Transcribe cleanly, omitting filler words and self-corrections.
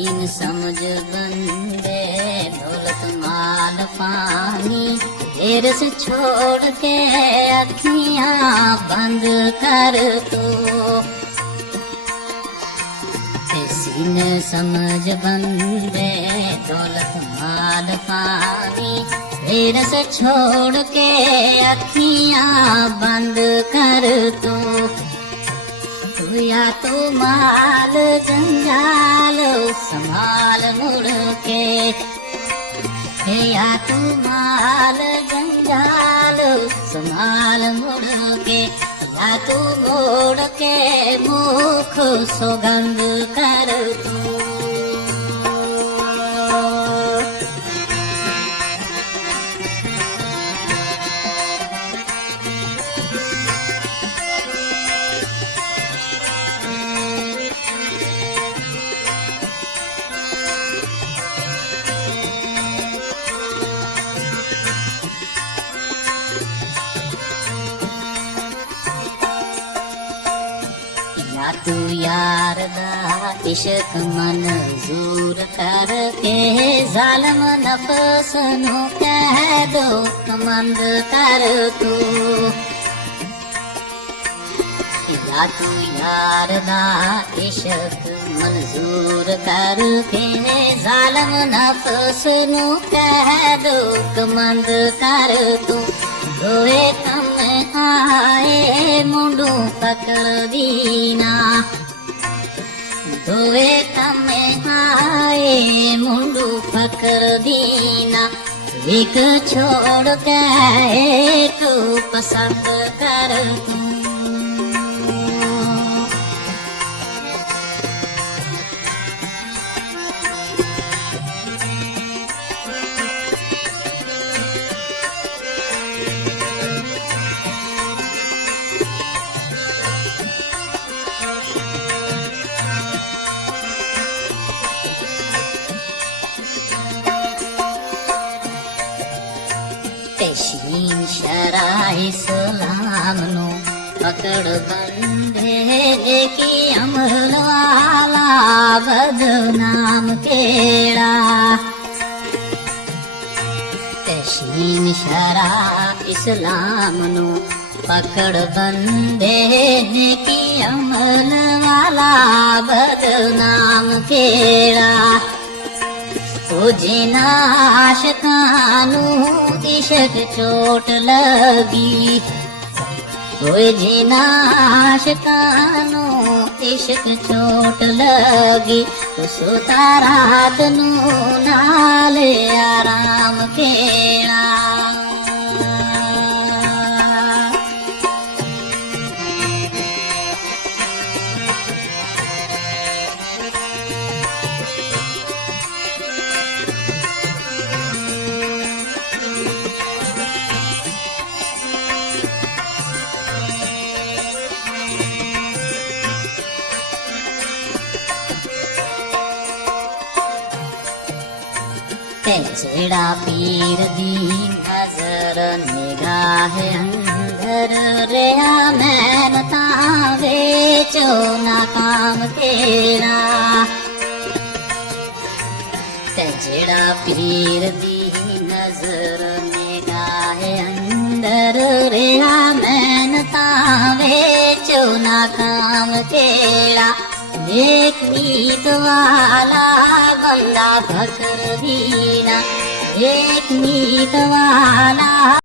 दीन समझ बंदे दौलत माल पानी देर से छोड़ के अखियां बंद कर तो दीन समझ बंदे दौलत माल पानी देर से छोड़ के अखियां बंद कर तो या तो माल जंजाल संभाल मुड़ के या तो माल जंजाल संभाल मुड़ के या तो मोड़ के मुख सौगंध कर तू तू यार दा इश्क मंजूर करके जालिम नफ्स नु कह दो कमंद कर तू या तू यार दा इश्क मंजूर करके जालिम नफ्स नु कह दो कमंद कर तू रोए कम आए मुंडू पकड़ दीना धोए कम आए मुंडू पकड़ दीना एक छोड़ के एक पसंद कर तू शीन शराय सलाम नो पकड़ बंदे की अमल वाला बदनाम केड़ा शीन शरा इस्लाम नो पकड़ बंदे की अमल वाला बदनाम केड़ा ओ जिना आशिकानू इश्क चोट लगी ओ जिना आशिकानू इश्क चोट लगी उस तारात नू नाल आराम केड़ा जेड़ा पीर दी नजर निगाह अंदर रेया मैन तावे चो नाकाम केड़ा जेड़ा पीर दी नजर निगाह अंदर रेया मैन तावे चो नाकाम केड़ा एक नीत वाला बंदा फकर दीना एक नीत वाला